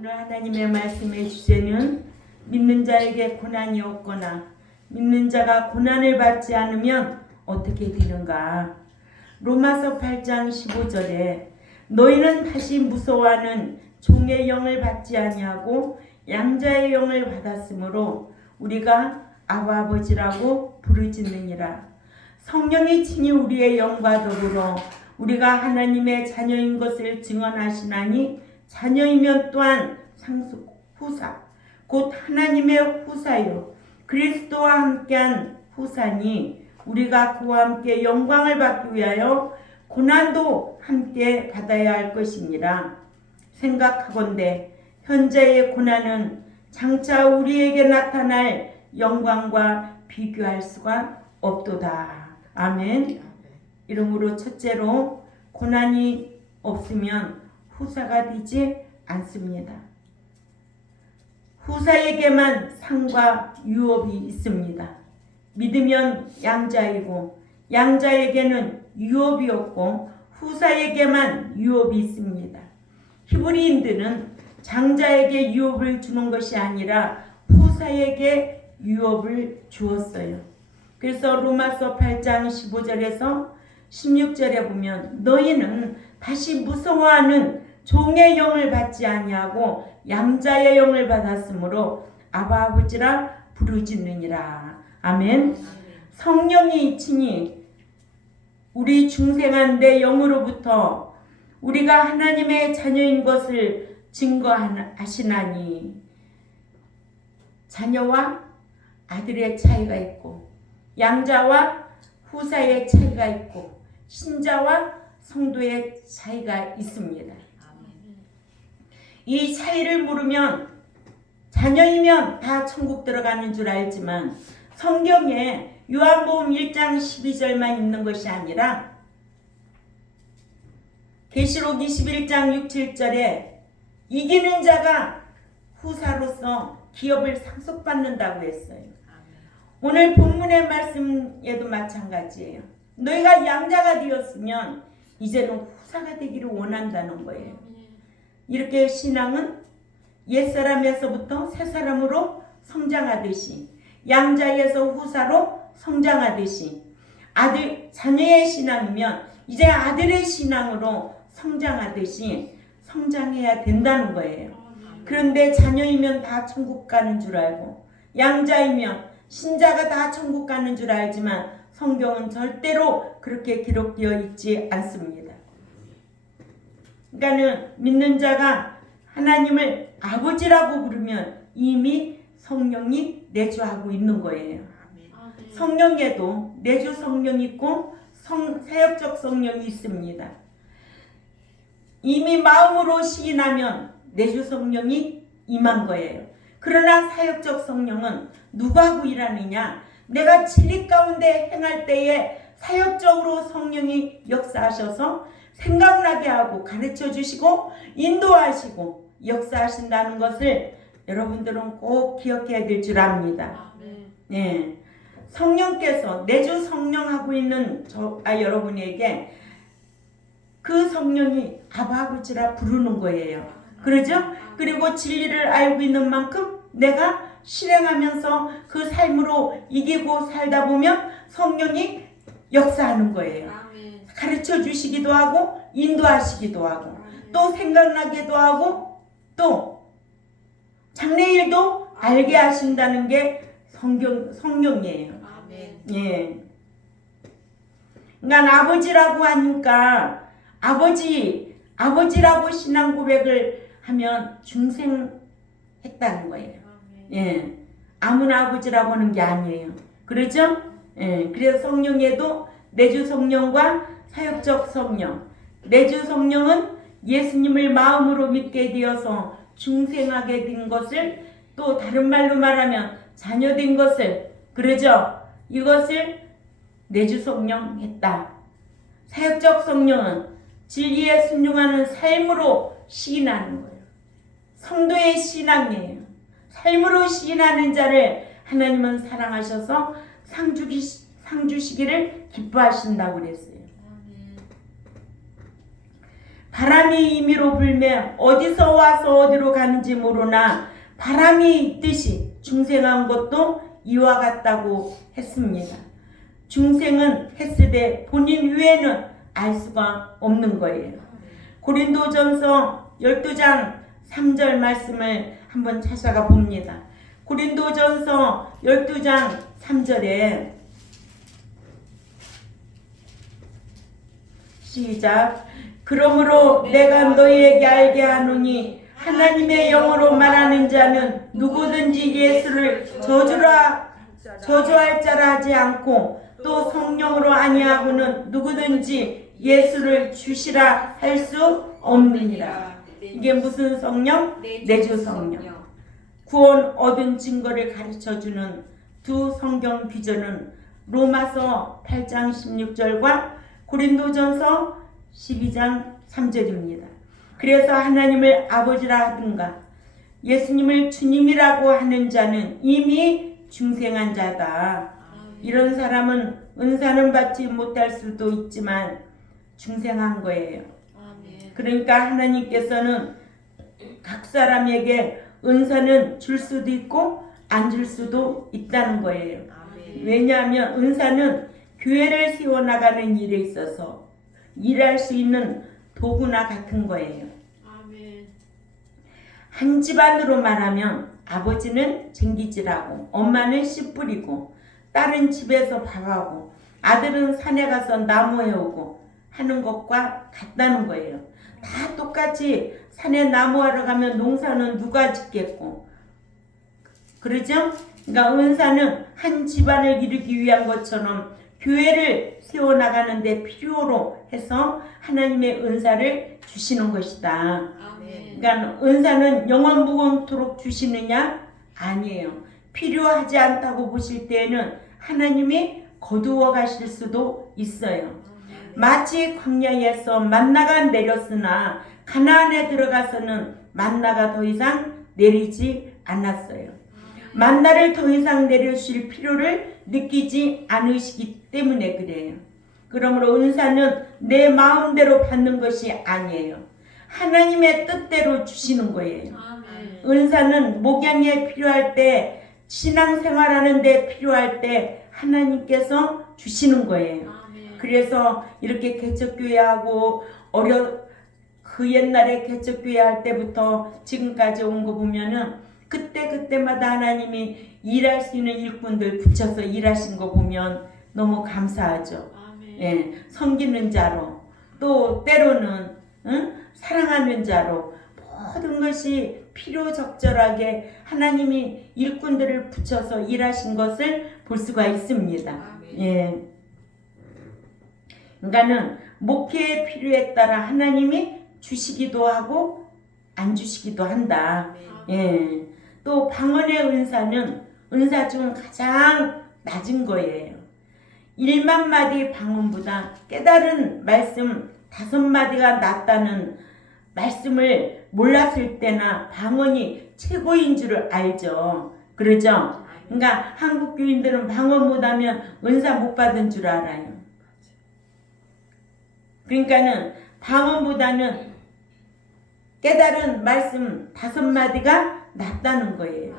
오늘 하나님의 말씀의 주제는 믿는 자에게 고난이 없거나 믿는 자가 고난을 받지 않으면 어떻게 되는가. 로마서 8장 15절에 너희는 다시 무서워하는 종의 영을 받지 아니하고 양자의 영을 받았으므로 우리가 아바 아버지라고 부르짖느니라. 성령이 친히 우리의 영과 더불어 우리가 하나님의 자녀인 것을 증언하시나니 자녀이면 또한 상속 후사 곧 하나님의 후사요 그리스도와 함께한 후사니 우리가 그와 함께 영광을 받기 위하여 고난도 함께 받아야 할 것이니라. 생각하건대 현재의 고난은 장차 우리에게 나타날 영광과 비교할 수가 없도다. 아멘. 이러므로 첫째로 고난이 없으면 후사가 되지 않습니다. 후사에게만 상과 유업이 있습니다. 믿으면 양자이고 양자에게는 유업이 없고 후사에게만 유업이 있습니다. 히브리인들은 장자에게 유업을 주는 것이 아니라 후사에게 유업을 주었어요. 그래서 로마서 8장 15절에서 16절에 보면 너희는 다시 무서워하는 종의 영을 받지 아니하고 양자의 영을 받았으므로 아바 아버지라 부르짖느니라. 아멘. 성령이 친히 우리 중생한 내 영으로부터 우리가 하나님의 자녀인 것을 증거하시나니 자녀와 아들의 차이가 있고 양자와 후사의 차이가 있고 신자와 성도의 차이가 있습니다. 이 차이를 모르면 자녀이면 다 천국 들어가는 줄 알지만 성경에 요한복음 1장 12절만 있는 것이 아니라 계시록 21장 6, 7절에 이기는 자가 후사로서 기업을 상속받는다고 했어요. 오늘 본문의 말씀에도 마찬가지예요. 너희가 양자가 되었으면 이제는 후사가 되기를 원한다는 거예요. 이렇게 신앙은 옛사람에서부터 새사람으로 성장하듯이 양자에서 후사로 성장하듯이 자녀의 신앙이면 이제 아들의 신앙으로 성장하듯이 성장해야 된다는 거예요. 그런데 자녀이면 다 천국 가는 줄 알고 양자이면 신자가 다 천국 가는 줄 알지만 성경은 절대로 그렇게 기록되어 있지 않습니다. 그러니까는 믿는 자가 하나님을 아버지라고 부르면 이미 성령이 내주하고 있는 거예요. 성령에도 내주 성령이 있고 사역적 성령이 있습니다. 이미 마음으로 시인하면 내주 성령이 임한 거예요. 그러나 사역적 성령은 누구하고 일하느냐? 내가 진리 가운데 행할 때에 사역적으로 성령이 역사하셔서 생각나게 하고 가르쳐 주시고 인도하시고 역사하신다는 것을 여러분들은 꼭 기억해야 될 줄 압니다. 네. 성령께서 내주 성령하고 있는 여러분에게 그 성령이 아바 아버지라 부르는 거예요. 그러죠? 그리고 진리를 알고 있는 만큼 내가 실행하면서 그 삶으로 이기고 살다 보면 성령이 역사하는 거예요. 가르쳐 주시기도 하고 인도하시기도 하고 또 생각나기도 하고 또 장래일도 알게 하신다는 게 성령이에요. 예. 그러니까 아버지라고 하니까 아버지라고 신앙 고백을 하면 중생했다는 거예요. 예. 아무나 아버지라고 하는 게 아니에요. 그렇죠? 예. 그래서 성령에도 내주 성령과 사역적 성령. 내주 성령은 예수님을 마음으로 믿게 되어서 중생하게 된 것을 또 다른 말로 말하면 자녀된 것을 그러죠? 이것을 내주 성령 했다. 사역적 성령은 진리에 순종하는 삶으로 시인하는 거예요. 성도의 신앙이에요. 삶으로 시인하는 자를 하나님은 사랑하셔서 상 주시기를 기뻐하신다고 그랬어요. 바람이 바람이 임의로 불매 어디서 와서 어디로 가는지 모르나 바람이 있듯이 중생한 것도 이와 같다고 했습니다. 중생은 했으되 본인 외에는 알 수가 없는 거예요. 고린도전서 12장 3절 말씀을 한번 찾아가 봅니다. 고린도전서 12장 3절에 시작. 그러므로 내가 너희에게 알게 하노니 하나님의 영으로 말하는 자는 누구든지 예수를 저주할 자라 하지 않고 또 성령으로 아니하고는 누구든지 예수를 주시라 할 수 없느니라. 이게 무슨 성령? 내주 성령. 구원 얻은 증거를 가르쳐주는 두 성경 귀절은 로마서 8장 16절과 고린도전서 12장 3절입니다. 그래서 하나님을 아버지라 하든가 예수님을 주님이라고 하는 자는 이미 중생한 자다. 이런 사람은 은사는 받지 못할 수도 있지만 중생한 거예요. 그러니까 하나님께서는 각 사람에게 은사는 줄 수도 있고 안 줄 수도 있다는 거예요. 왜냐하면 은사는 교회를 세워나가는 일에 있어서 일할 수 있는 도구나 같은 거예요. 한 집안으로 말하면 아버지는 쟁기질하고 엄마는 씨 뿌리고 딸은 집에서 밥하고 아들은 산에 가서 나무 해오고 하는 것과 같다는 거예요. 다 똑같이 산에 나무하러 가면 농사는 누가 짓겠고, 그러죠? 그러니까 은사는 한 집안을 이루기 위한 것처럼 교회를 세워나가는 데 필요로 해서 하나님의 은사를 주시는 것이다. 그러니까 은사는 영원무궁토록 주시느냐? 아니에요. 필요하지 않다고 보실 때에는 하나님이 거두어 가실 수도 있어요. 마치 광야에서 만나가 내렸으나 가나안에 들어가서는 만나가 더 이상 내리지 않았어요. 만나를 더 이상 내려주실 필요를 느끼지 않으시기 때문에 그래요. 그러므로 은사는 내 마음대로 받는 것이 아니에요. 하나님의 뜻대로 주시는 거예요. 은사는 목양에 필요할 때, 신앙생활하는 데 필요할 때 하나님께서 주시는 거예요. 그래서 이렇게 개척교회하고 그 옛날에 개척교회 할 때부터 지금까지 온 거 보면은 그때마다 하나님이 일할 수 있는 일꾼들 붙여서 일하신 거 보면 너무 감사하죠. 예, 섬기는 자로, 또 때로는 사랑하는 자로 모든 것이 필요적절하게 하나님이 일꾼들을 붙여서 일하신 것을 볼 수가 있습니다. 예. 그러니까는 목회의 필요에 따라 하나님이 주시기도 하고 안 주시기도 한다. 예. 또 방언의 은사는 은사 중 가장 낮은 거예요. 1만 마디 방언보다 깨달은 말씀 5마디가 낫다는 말씀을 몰랐을 때나 방언이 최고인 줄 알죠. 그러죠? 그러니까 한국 교인들은 방언 못하면 은사 못 받은 줄 알아요. 그러니까는 방언보다는 깨달은 말씀 5마디가 낫다는 거예요.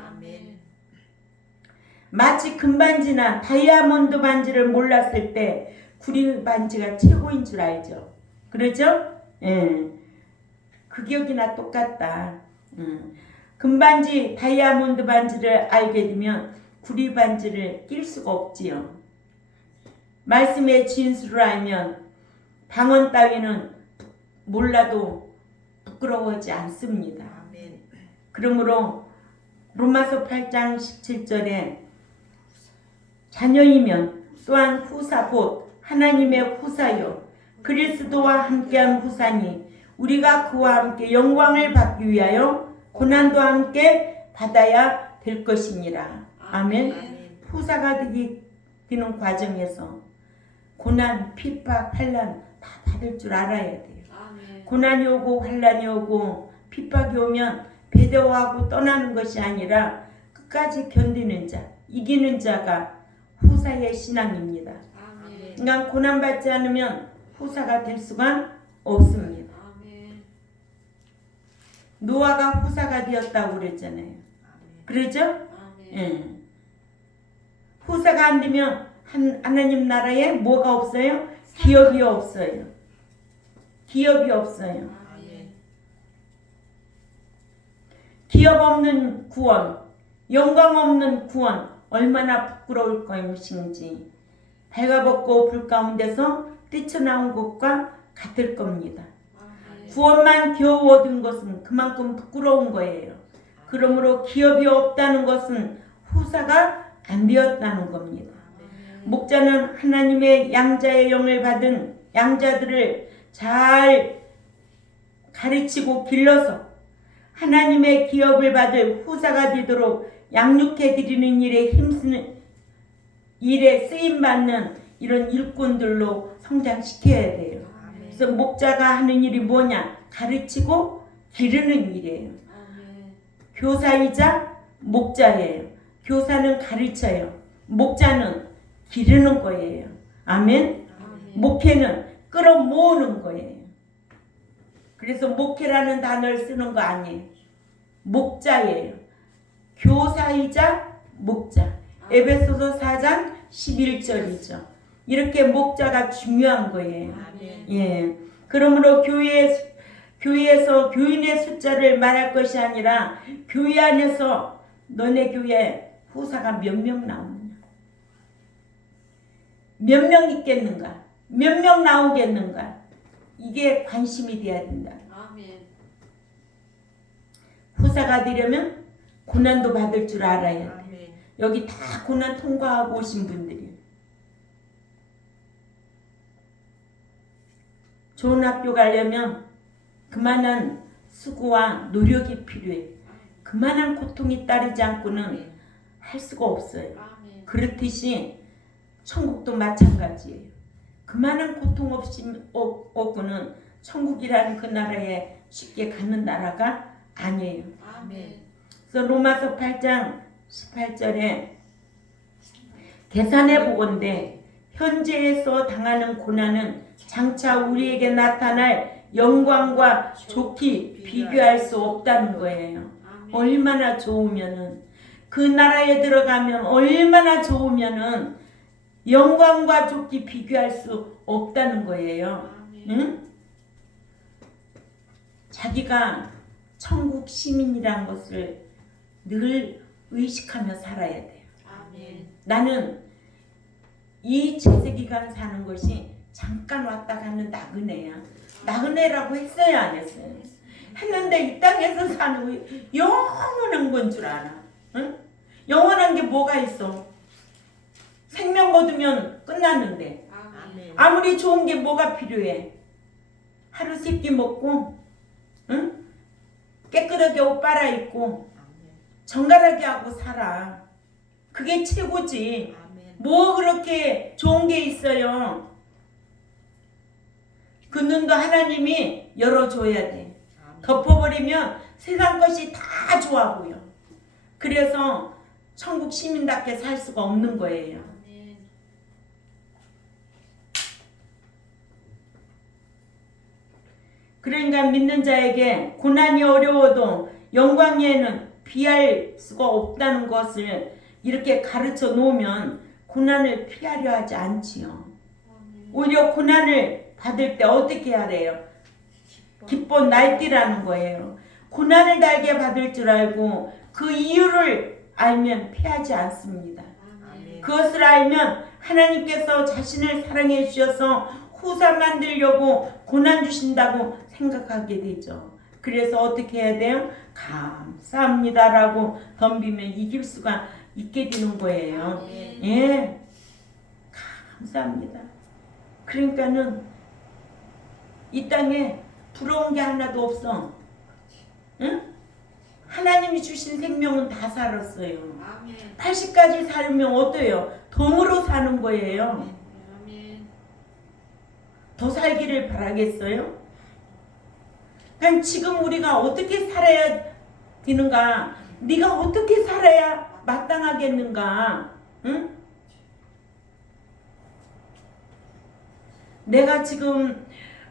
마치 금반지나 다이아몬드 반지를 몰랐을 때 구리 반지가 최고인 줄 알죠. 그러죠? 예. 그 격이나 똑같다. 금반지, 다이아몬드 반지를 알게 되면 구리 반지를 낄 수가 없지요. 말씀의 진수를 알면 방언 따위는 몰라도 부끄러워하지 않습니다. 그러므로 로마서 8장 17절에 자녀이면 또한 후사 곧 하나님의 후사요 그리스도와 함께한 후사니 우리가 그와 함께 영광을 받기 위하여 고난도 함께 받아야 될 것이니라. 아멘. 후사가 되는 과정에서 고난, 핍박, 환난 다 받을 줄 알아야 돼요. 고난이 오고 환난이 오고 핍박이 오면 배도하고 떠나는 것이 아니라 끝까지 견디는 자, 이기는 자가 후사의 신앙입니다. 그러니까 고난받지 않으면 후사가 될 수가 없습니다. 노아가 후사가 되었다고 그랬잖아요. 그러죠? 예. 후사가 안 되면 하나님 나라에 뭐가 없어요? 기업이 없어요. 기업이 없어요. 기업 없는 구원, 영광 없는 구원, 얼마나 부끄러울 것인지 발가벗고 불 가운데서 뛰쳐나온 것과 같을 겁니다. 구원만 겨우 얻은 것은 그만큼 부끄러운 거예요. 그러므로 기업이 없다는 것은 후사가 안 되었다는 겁니다. 목자는 하나님의 양자의 영을 받은 양자들을 잘 가르치고 길러서 하나님의 기업을 받을 후사가 되도록 양육해 드리는 일에 쓰임받는 이런 일꾼들로 성장시켜야 돼요. 그래서 목자가 하는 일이 뭐냐? 가르치고 기르는 일이에요. 교사이자 목자예요. 교사는 가르쳐요. 목자는 기르는 거예요. 아멘? 목회는 끌어모으는 거예요. 그래서 목회라는 단어를 쓰는 거 아니에요. 목자예요. 교사이자 목자. 에베소서 4장 11절이죠. 이렇게 목자가 중요한 거예요. 예. 그러므로 교회에서 교인의 숫자를 말할 것이 아니라 교회 안에서 너네 교회 후사가 몇 명 나오느냐? 몇 명 있겠는가? 몇 명 나오겠는가? 이게 관심이 돼야 된다. 후사가 되려면 고난도 받을 줄 알아야 돼. 여기 다 고난 통과하고 오신 분들이. 좋은 학교 가려면 그만한 수고와 노력이 필요해. 그만한 고통이 따르지 않고는 할 수가 없어요. 그렇듯이 천국도 마찬가지예요. 그만한 고통 없고는 천국이라는 그 나라에 쉽게 가는 나라가 아니에요. 그래서 로마서 8장 18절에 계산해 보건대 현재에서 당하는 고난은 장차 우리에게 나타날 영광과 좋기 비교할 수 없다는 거예요. 얼마나 좋으면은 그 나라에 들어가면 얼마나 좋으면은 영광과 좋기 비교할 수 없다는 거예요. 응? 자기가 천국 시민이란 것을 늘 의식하며 살아야 돼요. 나는 이 제세기간 사는 것이 잠깐 왔다 가는 나그네야. 나그네라고 했어요, 안 했어요? 했는데 이 땅에서 사는 거 영원한 건 줄 알아. 응? 영원한 게 뭐가 있어? 생명 거두면 끝났는데 아무리 좋은 게 뭐가 필요해? 하루 세 끼 먹고, 응? 깨끗하게 옷 빨아입고 정갈하게 하고 살아. 그게 최고지. 뭐 그렇게 좋은 게 있어요? 그 눈도 하나님이 열어줘야 돼. 덮어버리면 세상 것이 다 좋아 보여. 그래서 천국 시민답게 살 수가 없는 거예요. 그러니까 믿는 자에게 고난이 어려워도 영광에는 피할 수가 없다는 것을 이렇게 가르쳐 놓으면 고난을 피하려 하지 않지요. 오히려 고난을 받을 때 어떻게 하래요? 기뻐 날뛰라는 거예요. 고난을 달게 받을 줄 알고 그 이유를 알면 피하지 않습니다. 그것을 알면 하나님께서 자신을 사랑해 주셔서 후사 만들려고 고난 주신다고 생각하게 되죠. 그래서 어떻게 해야 돼요? 감사합니다라고 덤비면 이길 수가 있게 되는 거예요. 예, 감사합니다. 그러니까는 이 땅에 부러운 게 하나도 없어. 응? 하나님이 주신 생명은 다 살았어요. 80까지 살면 어때요? 덤으로 사는 거예요. 더 살기를 바라겠어요? 그럼 지금 우리가 어떻게 살아야 되는가? 네가 어떻게 살아야 마땅하겠는가? 응? 내가 지금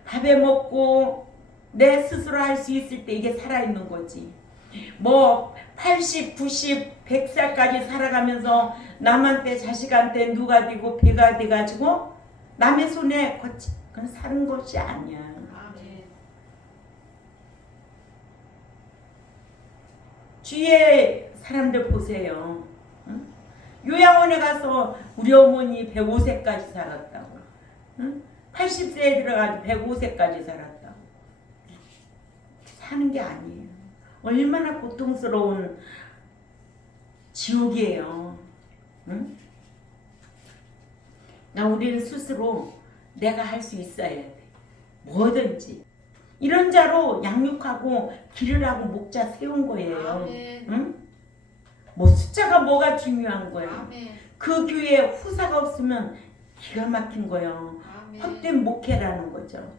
밥에 먹고 내 스스로 할 수 있을 때 이게 살아있는 거지. 뭐 80, 90, 100살까지 살아가면서 남한테 자식한테 누가 되고 배가 돼가지고 남의 손에 거치 그건 사는 것이 아니야. 아멘. 주위에 사람들 보세요. 응? 요양원에 가서 우리 어머니 105세까지 살았다고. 응? 80세에 들어가서 105세까지 살았다고. 사는 게 아니에요. 얼마나 고통스러운 지옥이에요. 응? 우리는 스스로 내가 할 수 있어야 돼. 뭐든지. 이런 자로 양육하고 기르라고 목자 세운 거예요. 아멘. 응? 뭐 숫자가 뭐가 중요한 거예요. 아멘. 그 교회에 후사가 없으면 기가 막힌 거예요. 아멘. 헛된 목회라는 거죠.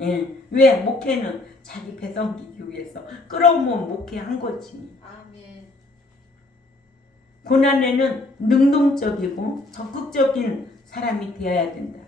예. 왜? 목회는 자기 배성기기 위해서 끌어모은 목회한 거지. 아멘. 고난에는 능동적이고 적극적인 사람이 되어야 된다.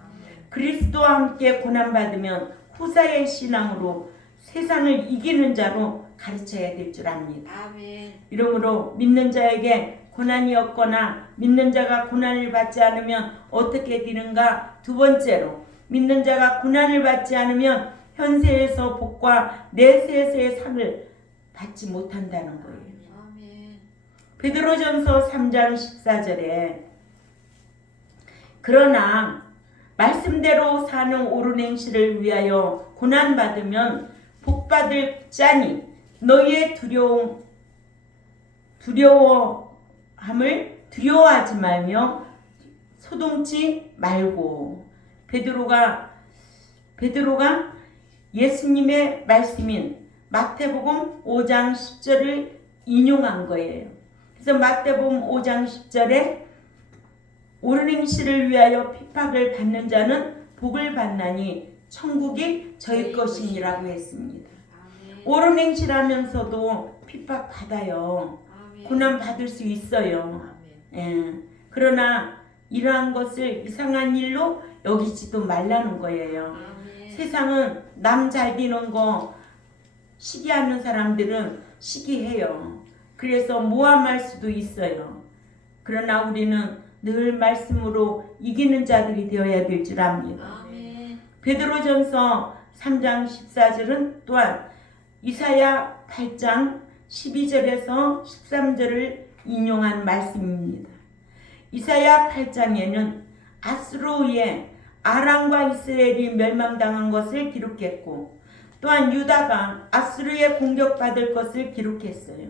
아멘. 그리스도와 함께 고난받으면 후사의 신앙으로 세상을 이기는 자로 가르쳐야 될 줄 압니다. 아멘. 이러므로 믿는 자에게 고난이 없거나 믿는 자가 고난을 받지 않으면 어떻게 되는가? 두 번째로 믿는 자가 고난을 받지 않으면 현세에서 복과 내세에서의 상을 받지 못한다는 거예요. 아멘. 베드로전서 3장 14절에 그러나 말씀대로 사는 옳은 행실을 위하여 고난받으면 복받을 자니 너희의 두려워함을 두려워하지 말며 소동치 말고. 베드로가 예수님의 말씀인 마태복음 5장 10절을 인용한 거예요. 그래서 마태복음 5장 10절에 옳은 행실을 위하여 핍박을 받는 자는 복을 받나니 천국이 저희 것이니라고 했습니다. 아멘. 옳은 행실하면서도 핍박 받아요. 아멘. 고난 받을 수 있어요. 아멘. 예. 그러나 이러한 것을 이상한 일로 여기지도 말라는 거예요. 아멘. 세상은 남 잘 되는 거 시기하는 사람들은 시기해요. 그래서 모함할 수도 있어요. 그러나 우리는 늘 말씀으로 이기는 자들이 되어야 될 줄 압니다. 아멘. 베드로전서 3장 14절은 또한 이사야 8장 12절에서 13절을 인용한 말씀입니다. 이사야 8장에는 아수르에 아람과 이스라엘이 멸망당한 것을 기록했고 또한 유다가 아수르에 공격받을 것을 기록했어요.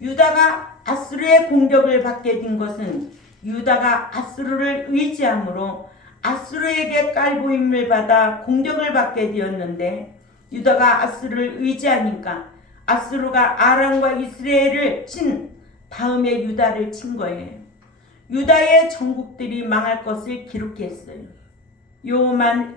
유다가 아수르의 공격을 받게 된 것은 유다가 아수르를 의지함으로 아수르에게 깔보임을 받아 공격을 받게 되었는데 유다가 아수르를 의지하니까 아수르가 아람과 이스라엘을 친 다음에 유다를 친 거예요. 유다의 전국들이 망할 것을 기록했어요.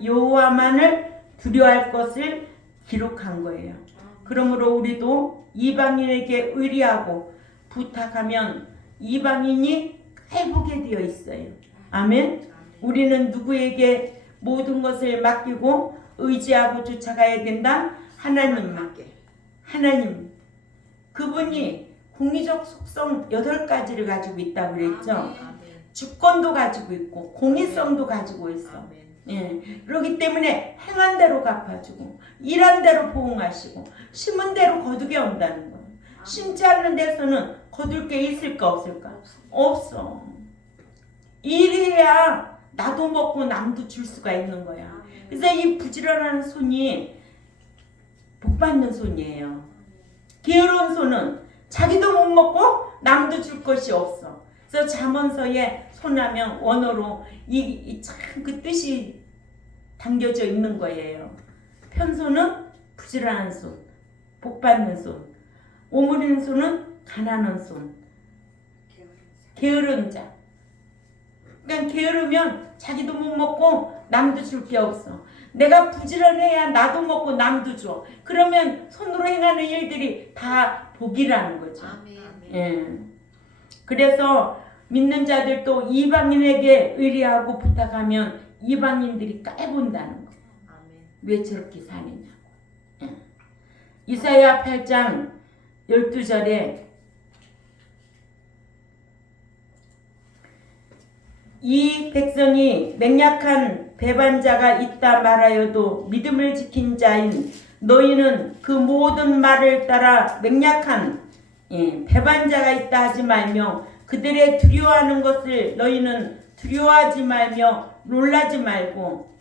여호와만을 두려워할 것을 기록한 거예요. 그러므로 우리도 이방인에게 의리하고 부탁하면 이방인이 회복이 되어 있어요. 아멘. 우리는 누구에게 모든 것을 맡기고 의지하고 쫓아가야 된다? 하나님께. 하나님. 그분이 공의적 속성 8가지를 가지고 있다고 그랬죠. 아멘. 주권도 가지고 있고 공의성도 가지고 있어. 아멘. 예. 그렇기 때문에 행한 대로 갚아주고 일한 대로 보응하시고 심은 대로 거두게 온다는 거예요. 심지 않는 데서는 거둘 게 있을까 없을까? 없어. 일해야 나도 먹고 남도 줄 수가 있는 거야. 그래서 이 부지런한 손이 복받는 손이에요. 게으른 손은 자기도 못 먹고 남도 줄 것이 없어. 그래서 잠언서에 손하면 원어로 참 그 뜻이 담겨져 있는 거예요. 편손은 부지런한 손, 복받는 손. 오므리는 손은 가난한 손, 게으른 자. 그러니까 게으르면 자기도 못 먹고 남도 줄 게 없어. 내가 부지런해야 나도 먹고 남도 줘. 그러면 손으로 행하는 일들이 다 복이라는 거죠. 아멘. 예. 그래서 믿는 자들도 이방인에게 의리하고 부탁하면 이방인들이 까본다는 거예요. 아멘. 왜 저렇게 사느냐고. 이사야 8장 12절에 이 백성이 맹약한 배반자가 있다 말하여도 믿음을 지킨 자인 너희는 그 모든 말을 따라 맹약한 배반자가 있다 하지 말며 그들의 두려워하는 것을 너희는 두려워하지 말며 놀라지 말고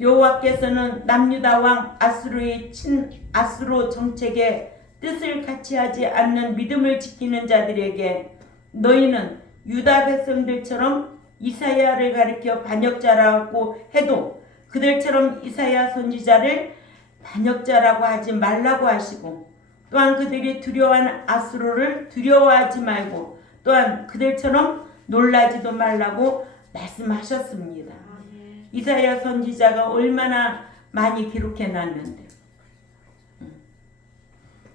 여호와께서는 남유다 왕 아수르의 친 아수로 정책에 뜻을 같이 하지 않는 믿음을 지키는 자들에게 너희는 유다 백성들처럼 이사야를 가리켜 반역자라고 해도 그들처럼 이사야 선지자를 반역자라고 하지 말라고 하시고 또한 그들이 두려워하는 아수르를 두려워하지 말고 또한 그들처럼 놀라지도 말라고 말씀하셨습니다. 이사야 선지자가 얼마나 많이 기록해 놨는데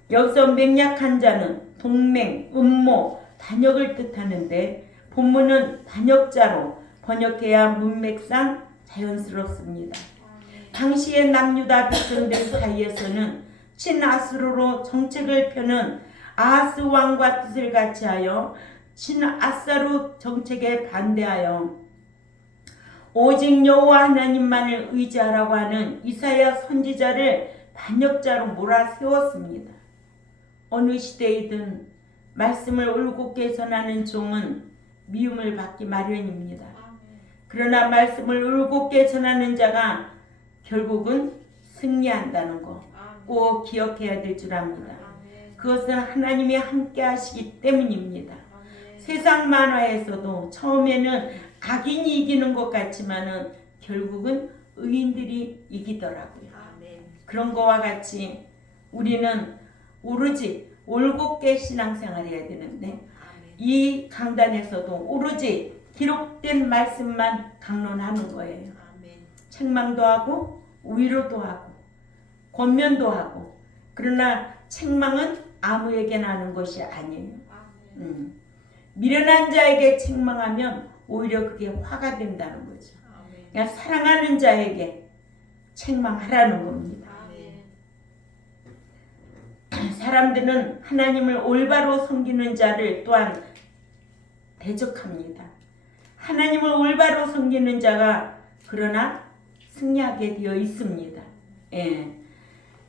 여기서 맹약한 자는 동맹, 음모, 반역을 뜻하는데 본문은 반역자로 번역해야 문맥상 자연스럽습니다. 당시의 남유다 백성들 사이에서는 친아수르로 정책을 펴는 아하스 왕과 뜻을 같이하여 친아사루 정책에 반대하여 오직 여호와 하나님만을 의지하라고 하는 이사야 선지자를 반역자로 몰아세웠습니다. 어느 시대이든 말씀을 올곧게 전하는 종은 미움을 받기 마련입니다. 그러나 말씀을 올곧게 전하는 자가 결국은 승리한다는 거 꼭 기억해야 될 줄 압니다. 그것은 하나님이 함께 하시기 때문입니다. 세상 만화에서도 처음에는 악인이 이기는 것 같지만은 결국은 의인들이 이기더라고요. 그런 거와 같이 우리는 오로지 올곧게 신앙생활 해야 되는데 이 강단에서도 오로지 기록된 말씀만 강론하는 거예요. 책망도 하고 위로도 하고 권면도 하고 그러나 책망은 아무에게나 하는 것이 아니에요. 미련한 자에게 책망하면 오히려 그게 화가 된다는 거죠. 그러니까 사랑하는 자에게 책망하라는 겁니다. 사람들은 하나님을 올바로 섬기는 자를 또한 대적합니다. 하나님을 올바로 섬기는 자가 그러나 승리하게 되어 있습니다.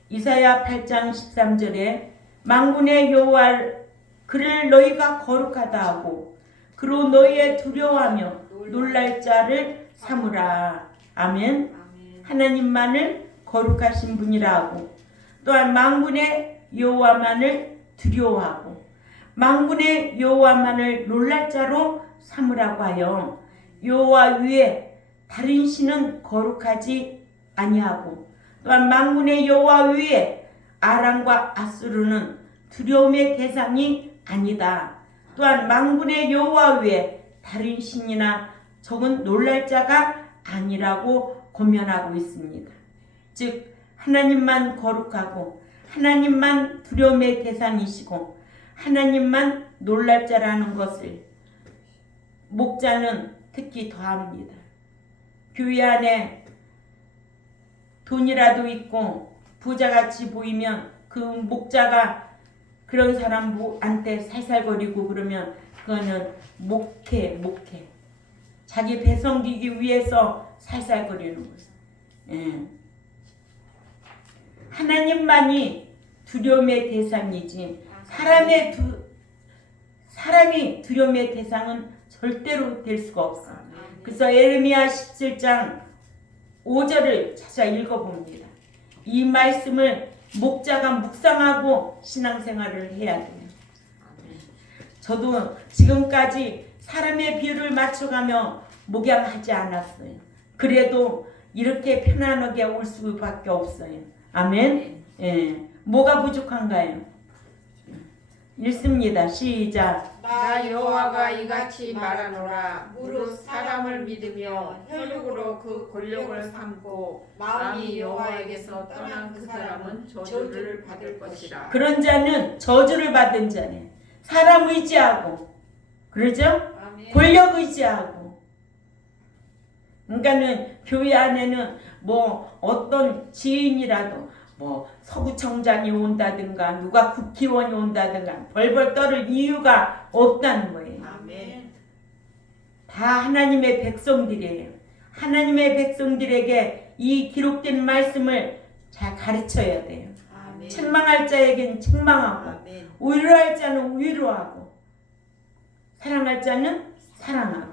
이사야 8장 13절에 만군의 여호와 그를 너희가 거룩하다 하고 그로 너희의 두려워하며 놀랄 자를 삼으라. 아멘. 하나님만을 거룩하신 분이라 하고 또한 만군의 여호와만을 두려워하고 만군의 여호와만을 놀랄 자로 삼으라고 하여 여호와 위에 다른 신은 거룩하지 아니하고 또한 만군의 여호와 위에 아람과 아수르는 두려움의 대상이 아니다. 또한 만군의 여호와 위에 다른 신이나 적은 놀랄 자가 아니라고 권면하고 있습니다. 즉 하나님만 거룩하고 하나님만 두려움의 대상이시고 하나님만 놀랄 자라는 것을 목자는 특히 더합니다. 교회 안에 돈이라도 있고 부자같이 보이면 그 목자가 그런 사람한테 살살거리고 그러면 그거는 목회 자기 배 섬기기 위해서 살살거리는 거예요. 하나님만이 두려움의 대상이지 사람이 두려움의 대상은 절대로 될 수가 없어. 그래서 예레미야 17장 5절을 찾아 읽어봅니다. 이 말씀을 목자가 묵상하고 신앙생활을 해야 돼요. 저도 지금까지 사람의 비율을 맞춰가며 목양하지 않았어요. 그래도 이렇게 편안하게 올 수밖에 없어요. 아멘. 뭐가 부족한가요? 읽습니다. 시작. 나 여호와가 이같이 말하노라. 무릇 사람을 믿으며 혈육으로 그 권력을 삼고 마음이 여호와에게서 떠난 그 사람은 저주를 받을 것이라. 그런 자는 저주를 받은 자네. 사람 의지하고 그러죠? 아멘. 권력 의지하고 그러니까는 교회 안에는 뭐 어떤 지인이라도 뭐 서구청장이 온다든가 누가 국회의원이 온다든가 벌벌 떨을 이유가 없다는 거예요. 아멘. 다 하나님의 백성들이에요. 하나님의 백성들에게 이 기록된 말씀을 잘 가르쳐야 돼요. 아멘. 책망할 자에겐 책망하고 아멘. 위로할 자는 위로하고 사랑할 자는 사랑하고.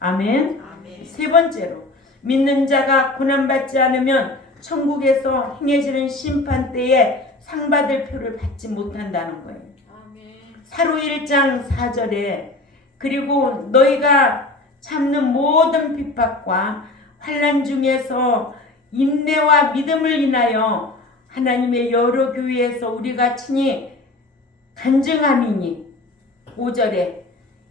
아멘. 아멘. 세 번째로 믿는 자가 고난받지 않으면 천국에서 행해지는 심판 때에 상받을 표를 받지 못한다는 거예요. 아멘. 사로 1장 4절에 그리고 너희가 참는 모든 핍박과 환난 중에서 인내와 믿음을 인하여 하나님의 여러 교회에서 우리가 친히 간증함이니 5절에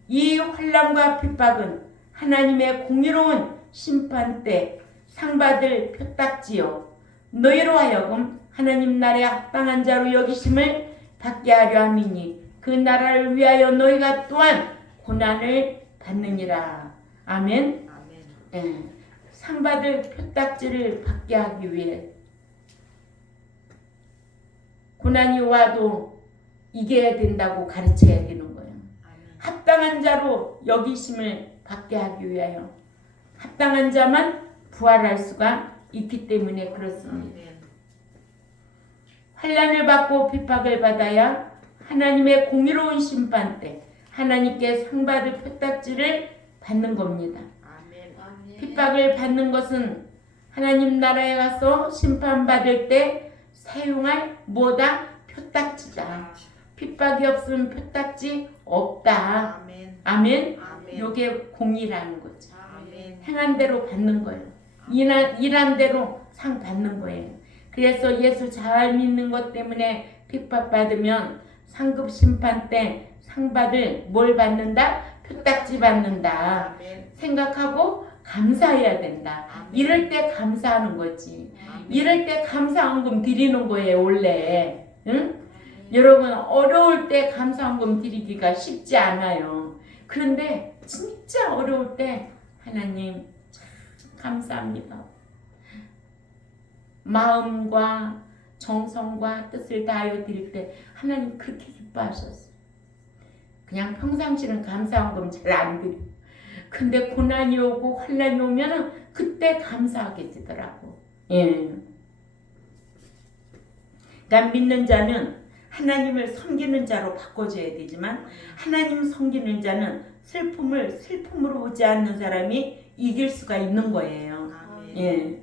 이 환난과 핍박은 하나님의 공의로운 심판 때 상받을 표딱지요 너희로 하여금 하나님 나라에 합당한 자로 여기심을 받게 하려 함이니 그 나라를 위하여 너희가 또한 고난을 받느니라. 아멘. 아멘. 예, 상받을 표딱지를 받게 하기 위해 고난이 와도 이겨야 된다고 가르쳐야 되는 거예요. 아멘. 합당한 자로 여기심을 받게 하기 위하여 합당한 자만 부활할 수가 있기 때문에 그렇습니다. 아멘. 환난을 받고 핍박을 받아야 하나님의 공의로운 심판 때 하나님께 상받을 표딱지를 받는 겁니다. 아멘. 아멘. 핍박을 받는 것은 하나님 나라에 가서 심판받을 때 사용할 뭐다? 표딱지다. 핍박이 없으면 표딱지 없다. 아멘. 아멘. 아멘. 요게 공의라는 거죠. 아멘. 행한 대로 받는 거예요. 일한 대로 상 받는 거예요. 그래서 예수 잘 믿는 것 때문에 핍박받으면 상급 심판 때 상 받을 뭘 받는다? 표딱지 받는다. 아멘. 생각하고 감사해야 된다. 아멘. 이럴 때 감사하는 거지. 아멘. 이럴 때 감사헌금 드리는 거예요, 원래. 응? 여러분, 어려울 때 감사헌금 드리기가 쉽지 않아요. 그런데 진짜 어려울 때 하나님 참 감사합니다. 마음과 정성과 뜻을 다하여 드릴 때 하나님 그렇게 기뻐하셨어요. 그냥 평상시는 감사헌금 잘 안 드려요. 근데 고난이 오고 환난이 오면은 그때 감사하게 되더라고. 예. 그러니까 믿는 자는 하나님을 섬기는 자로 바꿔줘야 되지만 하나님 섬기는 자는 슬픔을 슬픔으로 오지 않는 사람이 이길 수가 있는 거예요. 아멘. 예.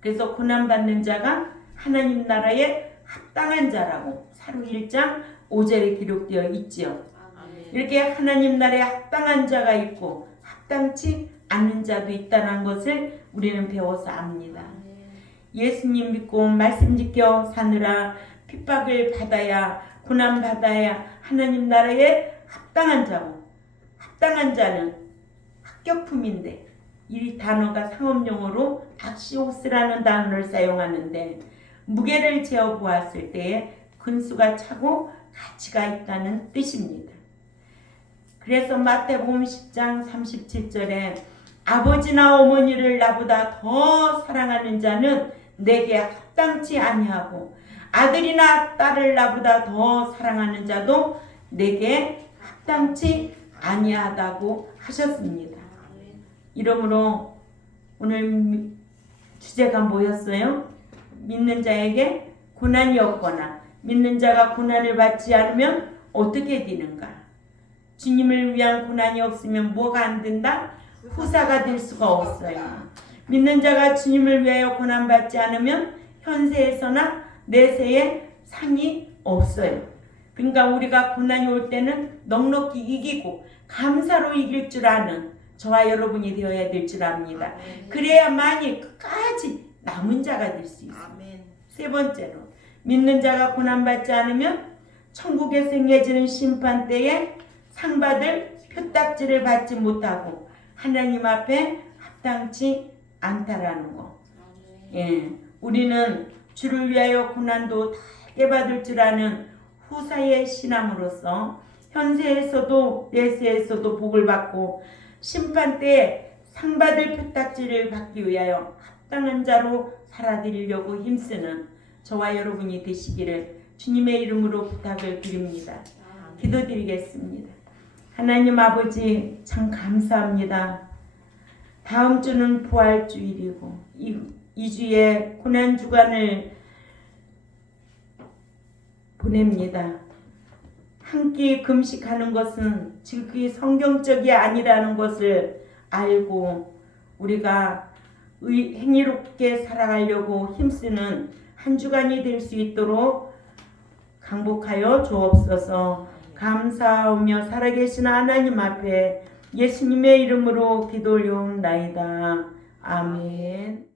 그래서 고난받는 자가 하나님 나라에 합당한 자라고 사로 1장 5절에 기록되어 있지요. 아멘. 이렇게 하나님 나라에 합당한 자가 있고 합당치 않는 자도 있다는 것을 우리는 배워서 압니다. 예수님 믿고 말씀 지켜 사느라 핍박을 받아야 고난 받아야 하나님 나라에 합당한 자고 합당한 자는 합격품인데 이 단어가 상업용어로 악시오스라는 단어를 사용하는데 무게를 재어 보았을 때에 근수가 차고 가치가 있다는 뜻입니다. 그래서 마태복음 10장 37절에 아버지나 어머니를 나보다 더 사랑하는 자는 내게 합당치 아니하고 아들이나 딸을 나보다 더 사랑하는 자도 내게 합당치 아니하다고 하셨습니다. 이러므로 오늘 주제가 뭐였어요? 믿는 자에게 고난이 없거나 믿는 자가 고난을 받지 않으면 어떻게 되는가? 주님을 위한 고난이 없으면 뭐가 안 된다? 후사가 될 수가 없어요. 믿는 자가 주님을 위하여 고난받지 않으면 현세에서나 내세에 상이 없어요. 그러니까 우리가 고난이 올 때는 넉넉히 이기고 감사로 이길 줄 아는 저와 여러분이 되어야 될 줄 압니다. 그래야만이 끝까지 남은 자가 될 수 있어요. 아멘. 세 번째로 믿는 자가 고난받지 않으면 천국에서 행해지는 심판 때에 상받을 표딱지를 받지 못하고 하나님 앞에 합당치 않다라는 거. 예, 우리는 주를 위하여 고난도 달게 받을 줄 아는 후사의 신함으로써 현세에서도 내세에서도 복을 받고 심판 때에 상 받을 표딱지를 받기 위하여 합당한 자로 살아드리려고 힘쓰는 저와 여러분이 되시기를 주님의 이름으로 부탁을 드립니다. 기도드리겠습니다. 하나님 아버지, 참 감사합니다. 다음 주는 부활주일이고 이 주에 고난주간을 보냅니다. 한 끼 금식하는 것은 지극히 성경적이 아니라는 것을 알고 우리가 행위롭게 살아가려고 힘쓰는 한 주간이 될 수 있도록 강복하여 주옵소서. 감사하며 살아계신 하나님 앞에 예수님의 이름으로 기도 올려옵나이다. 아멘.